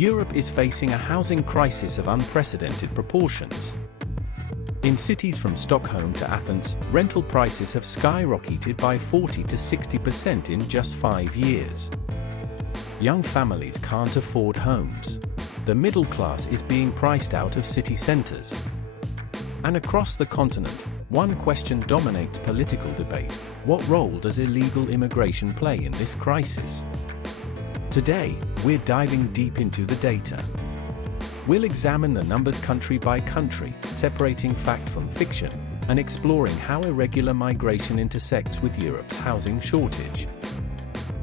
Europe is facing a housing crisis of unprecedented proportions. In cities from Stockholm to Athens, rental prices have skyrocketed by 40 to 60% in just 5 years. Young families can't afford homes. The middle class is being priced out of city centers. And across the continent, one question dominates political debate: what role does illegal immigration play in this crisis? Today, we're diving deep into the data. We'll examine the numbers country by country, separating fact from fiction, and exploring how irregular migration intersects with Europe's housing shortage.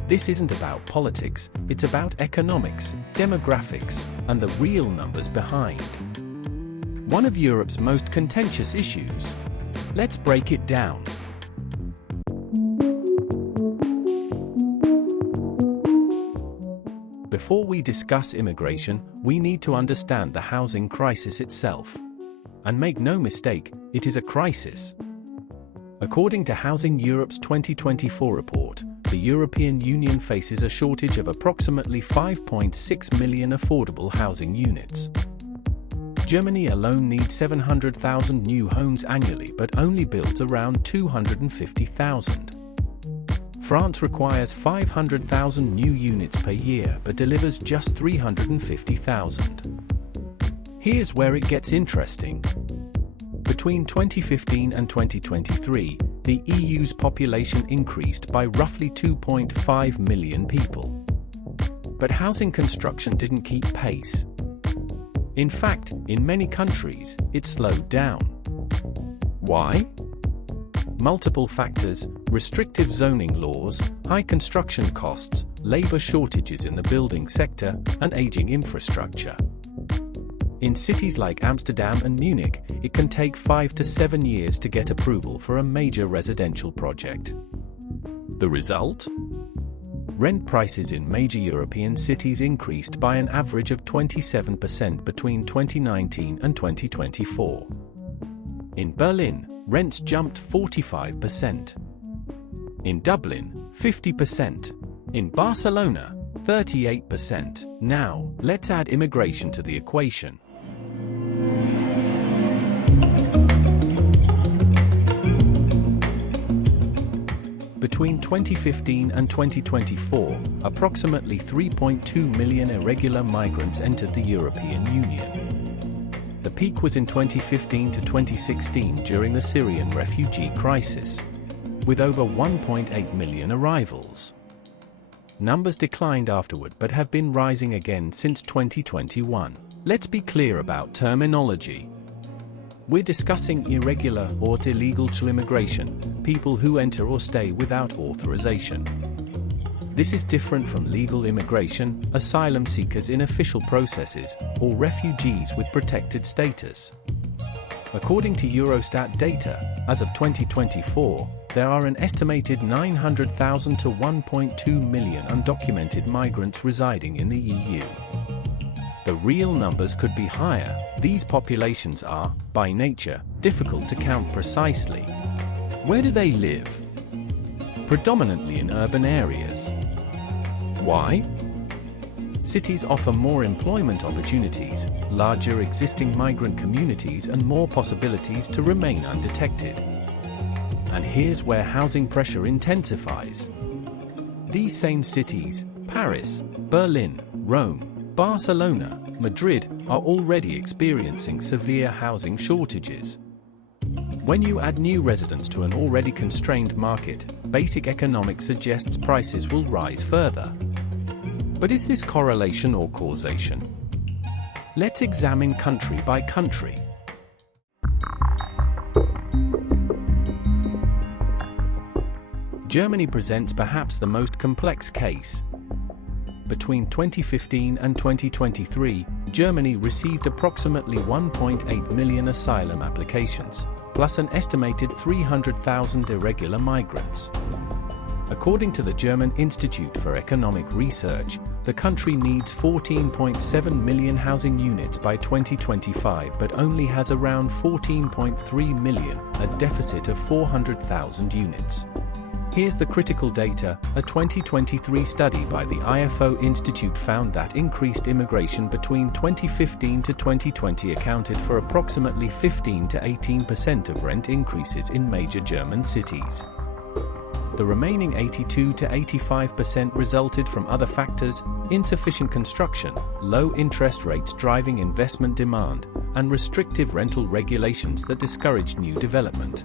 This isn't about politics, it's about economics, demographics, and the real numbers behind one of Europe's most contentious issues. Let's break it down. Before we discuss immigration, we need to understand the housing crisis itself. And make no mistake, it is a crisis. According to Housing Europe's 2024 report, the European Union faces a shortage of approximately 5.6 million affordable housing units. Germany alone needs 700,000 new homes annually but only builds around 250,000. France requires 500,000 new units per year but delivers just 350,000. Here's where it gets interesting. Between 2015 and 2023, the EU's population increased by roughly 2.5 million people. But housing construction didn't keep pace. In fact, in many countries, it slowed down. Why? Multiple factors: restrictive zoning laws, high construction costs, labor shortages in the building sector, and aging infrastructure. In cities like Amsterdam and Munich, it can take 5 to 7 years to get approval for a major residential project. The result? Rent prices in major European cities increased by an average of 27% between 2019 and 2024. In Berlin, rents jumped 45%. In Dublin, 50%. In Barcelona, 38%. Now, let's add immigration to the equation. Between 2015 and 2024, approximately 3.2 million irregular migrants entered the European Union. The peak was in 2015 to 2016 during the Syrian refugee crisis, with over 1.8 million arrivals. Numbers declined afterward but have been rising again since 2021. Let's be clear about terminology. We're discussing irregular or illegal immigration, people who enter or stay without authorization. This is different from legal immigration, asylum seekers in official processes, or refugees with protected status. According to Eurostat data, as of 2024, there are an estimated 900,000 to 1.2 million undocumented migrants residing in the EU. The real numbers could be higher. These populations are, by nature, difficult to count precisely. Where do they live? Predominantly in urban areas. Why? Cities offer more employment opportunities, larger existing migrant communities, and more possibilities to remain undetected. And here's where housing pressure intensifies. These same cities, Paris, Berlin, Rome, Barcelona, Madrid, are already experiencing severe housing shortages. When you add new residents to an already constrained market, basic economics suggests prices will rise further. But is this correlation or causation? Let's examine country by country. Germany presents perhaps the most complex case. Between 2015 and 2023, Germany received approximately 1.8 million asylum applications, plus an estimated 300,000 irregular migrants. According to the German Institute for Economic Research, the country needs 14.7 million housing units by 2025 but only has around 14.3 million, a deficit of 400,000 units. Here's the critical data. A 2023 study by the IFO Institute found that increased immigration between 2015 to 2020 accounted for approximately 15 to 18% of rent increases in major German cities. The remaining 82 to 85% resulted from other factors: insufficient construction, low interest rates driving investment demand, and restrictive rental regulations that discouraged new development.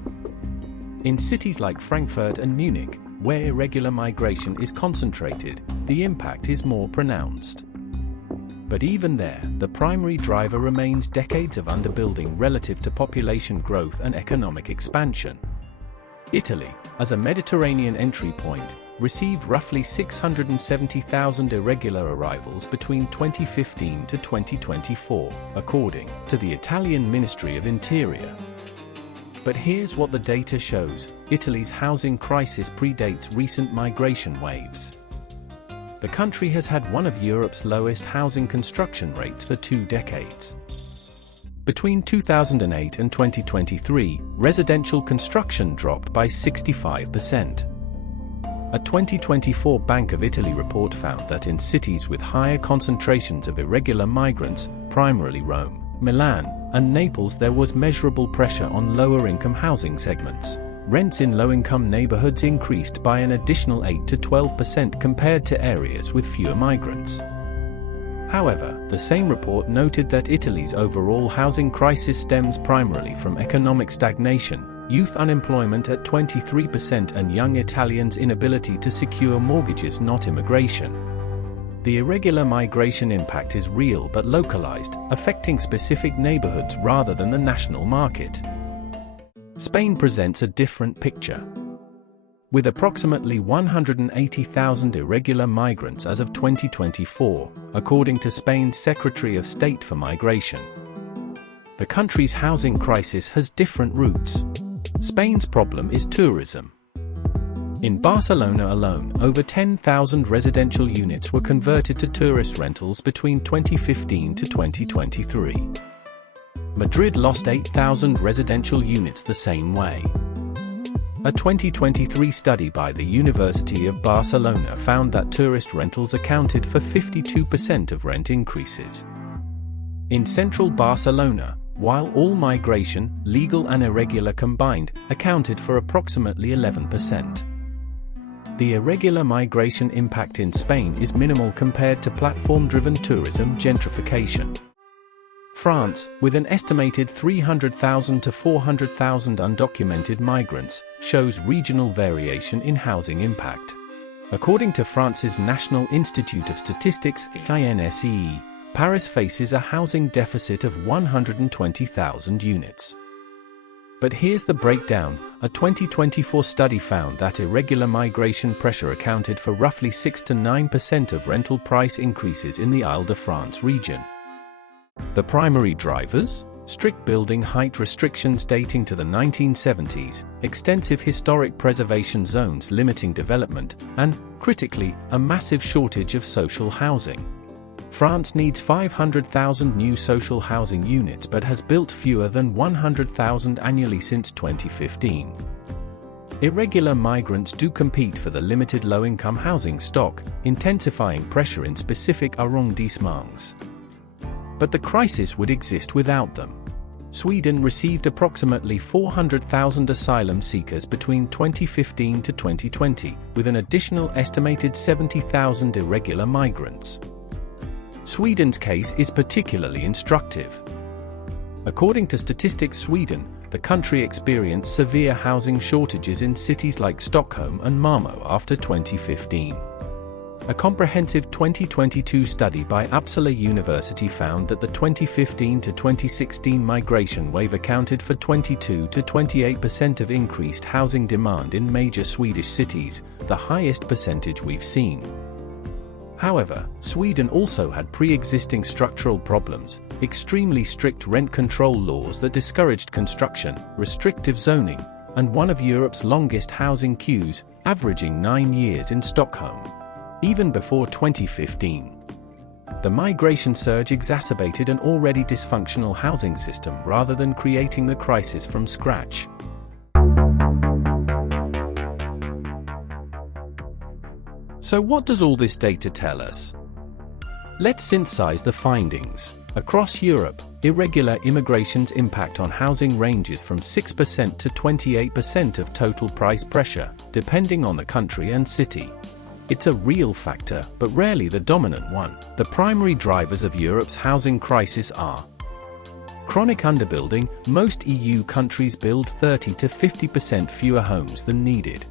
In cities like Frankfurt and Munich, where irregular migration is concentrated, the impact is more pronounced. But even there, the primary driver remains decades of underbuilding relative to population growth and economic expansion. Italy, as a Mediterranean entry point, received roughly 670,000 irregular arrivals between 2015 to 2024, according to the Italian Ministry of Interior. But here's what the data shows: Italy's housing crisis predates recent migration waves. The country has had one of Europe's lowest housing construction rates for 2 decades. Between 2008 and 2023, residential construction dropped by 65%. A 2024 Bank of Italy report found that in cities with higher concentrations of irregular migrants, primarily Rome, Milan, and Naples, there was measurable pressure on lower-income housing segments. Rents in low-income neighborhoods increased by an additional 8 to 12% compared to areas with fewer migrants. However, the same report noted that Italy's overall housing crisis stems primarily from economic stagnation, youth unemployment at 23%, and young Italians' inability to secure mortgages, not immigration. The irregular migration impact is real but localized, affecting specific neighborhoods rather than the national market. Spain presents a different picture. With approximately 180,000 irregular migrants as of 2024, according to Spain's Secretary of State for Migration. The country's housing crisis has different roots. Spain's problem is tourism. In Barcelona alone, over 10,000 residential units were converted to tourist rentals between 2015 to 2023. Madrid lost 8,000 residential units the same way. A 2023 study by the University of Barcelona found that tourist rentals accounted for 52% of rent increases. In central Barcelona, while all migration, legal and irregular combined, accounted for approximately 11%. The irregular migration impact in Spain is minimal compared to platform-driven tourism gentrification. France, with an estimated 300,000 to 400,000 undocumented migrants, shows regional variation in housing impact. According to France's National Institute of Statistics (INSEE), Paris faces a housing deficit of 120,000 units. But here's the breakdown. A 2024 study found that irregular migration pressure accounted for roughly 6 to 9% of rental price increases in the Île-de-France region. The primary drivers? Strict building height restrictions dating to the 1970s, extensive historic preservation zones limiting development, and, critically, a massive shortage of social housing. France needs 500,000 new social housing units but has built fewer than 100,000 annually since 2015. Irregular migrants do compete for the limited low-income housing stock, intensifying pressure in specific arrondissements. But the crisis would exist without them. Sweden received approximately 400,000 asylum seekers between 2015 to 2020, with an additional estimated 70,000 irregular migrants. Sweden's case is particularly instructive. According to Statistics Sweden, the country experienced severe housing shortages in cities like Stockholm and Malmö after 2015. A comprehensive 2022 study by Uppsala University found that the 2015 to 2016 migration wave accounted for 22 to 28% of increased housing demand in major Swedish cities, the highest percentage we've seen. However, Sweden also had pre-existing structural problems: extremely strict rent control laws that discouraged construction, restrictive zoning, and one of Europe's longest housing queues, averaging 9 years in Stockholm. Even before 2015. The migration surge exacerbated an already dysfunctional housing system rather than creating the crisis from scratch. So what does all this data tell us? Let's synthesize the findings. Across Europe, irregular immigration's impact on housing ranges from 6% to 28% of total price pressure, depending on the country and city. It's a real factor, but rarely the dominant one. The primary drivers of Europe's housing crisis are chronic underbuilding. Most EU countries build 30 to 50% fewer homes than needed.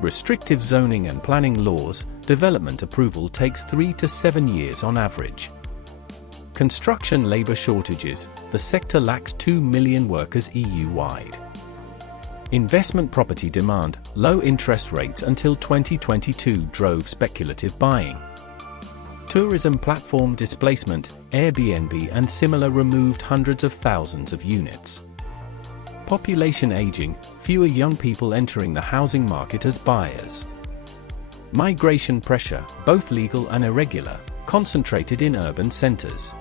Restrictive zoning and planning laws. Development approval takes 3 to 7 years on average. Construction labor shortages. The sector lacks 2 million workers EU-wide. Investment property demand. Low interest rates until 2022 drove speculative buying. Tourism platform displacement. Airbnb and similar removed hundreds of thousands of units. Population aging. Fewer young people entering the housing market as buyers. Migration pressure, both legal and irregular, concentrated in urban centers.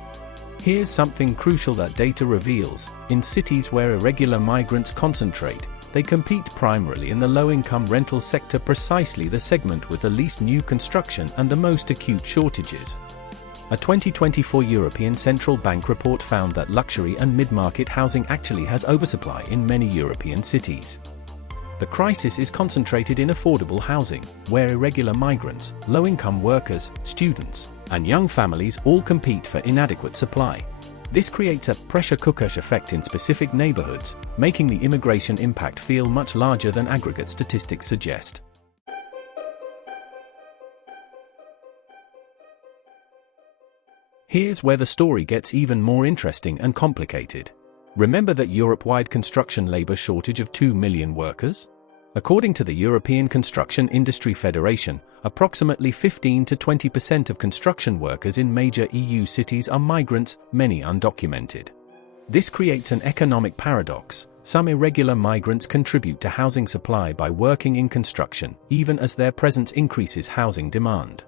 Here's something crucial that data reveals. In cities where irregular migrants concentrate, they compete primarily in the low-income rental sector, precisely the segment with the least new construction and the most acute shortages. A 2024 European Central Bank report found that luxury and mid-market housing actually has oversupply in many European cities. The crisis is concentrated in affordable housing, where irregular migrants, low-income workers, students, and young families all compete for inadequate supply. This creates a pressure cooker effect in specific neighborhoods, making the immigration impact feel much larger than aggregate statistics suggest. Here's where the story gets even more interesting and complicated. Remember that Europe-wide construction labor shortage of 2 million workers? According to the European Construction Industry Federation, approximately 15 to 20% of construction workers in major EU cities are migrants, many undocumented. This creates an economic paradox. Some irregular migrants contribute to housing supply by working in construction, even as their presence increases housing demand.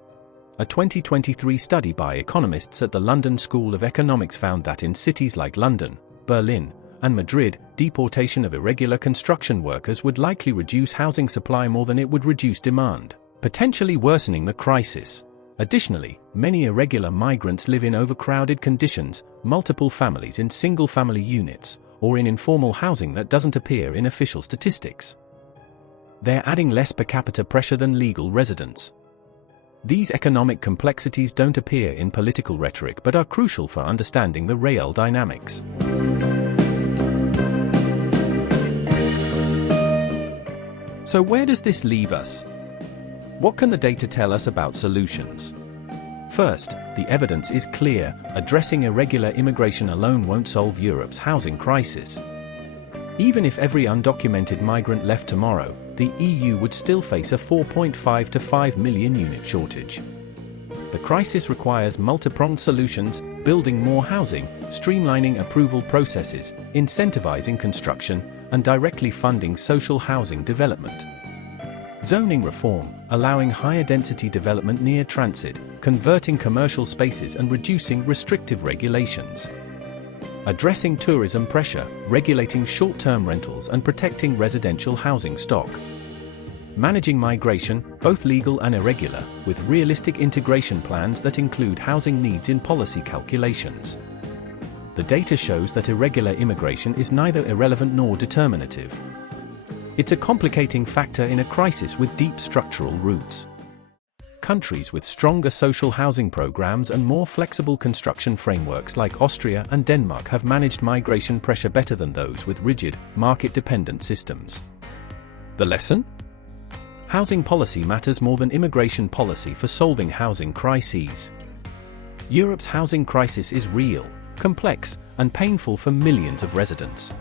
A 2023 study by economists at the London School of Economics found that in cities like London, Berlin, and Madrid, deportation of irregular construction workers would likely reduce housing supply more than it would reduce demand, potentially worsening the crisis. Additionally, many irregular migrants live in overcrowded conditions, multiple families in single-family units, or in informal housing that doesn't appear in official statistics. They're adding less per capita pressure than legal residents. These economic complexities don't appear in political rhetoric but are crucial for understanding the real dynamics. So where does this leave us? What can the data tell us about solutions? First, the evidence is clear. Addressing irregular immigration alone won't solve Europe's housing crisis. Even if every undocumented migrant left tomorrow, the EU would still face a 4.5 to 5 million unit shortage. The crisis requires multi-pronged solutions: building more housing, streamlining approval processes, incentivizing construction, and directly funding social housing development. Zoning reform, allowing higher density development near transit, converting commercial spaces and reducing restrictive regulations. Addressing tourism pressure, regulating short-term rentals and protecting residential housing stock. Managing migration, both legal and irregular, with realistic integration plans that include housing needs in policy calculations. The data shows that irregular immigration is neither irrelevant nor determinative. It's a complicating factor in a crisis with deep structural roots. Countries with stronger social housing programs and more flexible construction frameworks like Austria and Denmark have managed migration pressure better than those with rigid, market-dependent systems. The lesson? Housing policy matters more than immigration policy for solving housing crises. Europe's housing crisis is real, complex, and painful for millions of residents.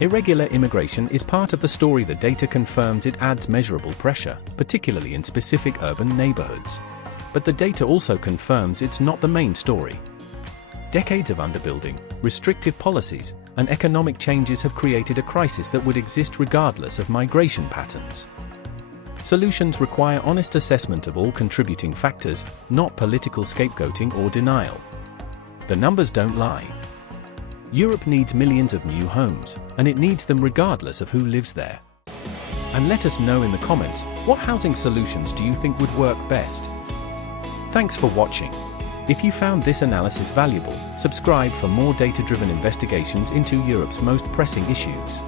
Irregular immigration is part of the story. The data confirms it adds measurable pressure, particularly in specific urban neighborhoods. But the data also confirms it's not the main story. Decades of underbuilding, restrictive policies, and economic changes have created a crisis that would exist regardless of migration patterns. Solutions require honest assessment of all contributing factors, not political scapegoating or denial. The numbers don't lie. Europe needs millions of new homes, and it needs them regardless of who lives there. And let us know in the comments, what housing solutions do you think would work best? Thanks for watching. If you found this analysis valuable, subscribe for more data-driven investigations into Europe's most pressing issues.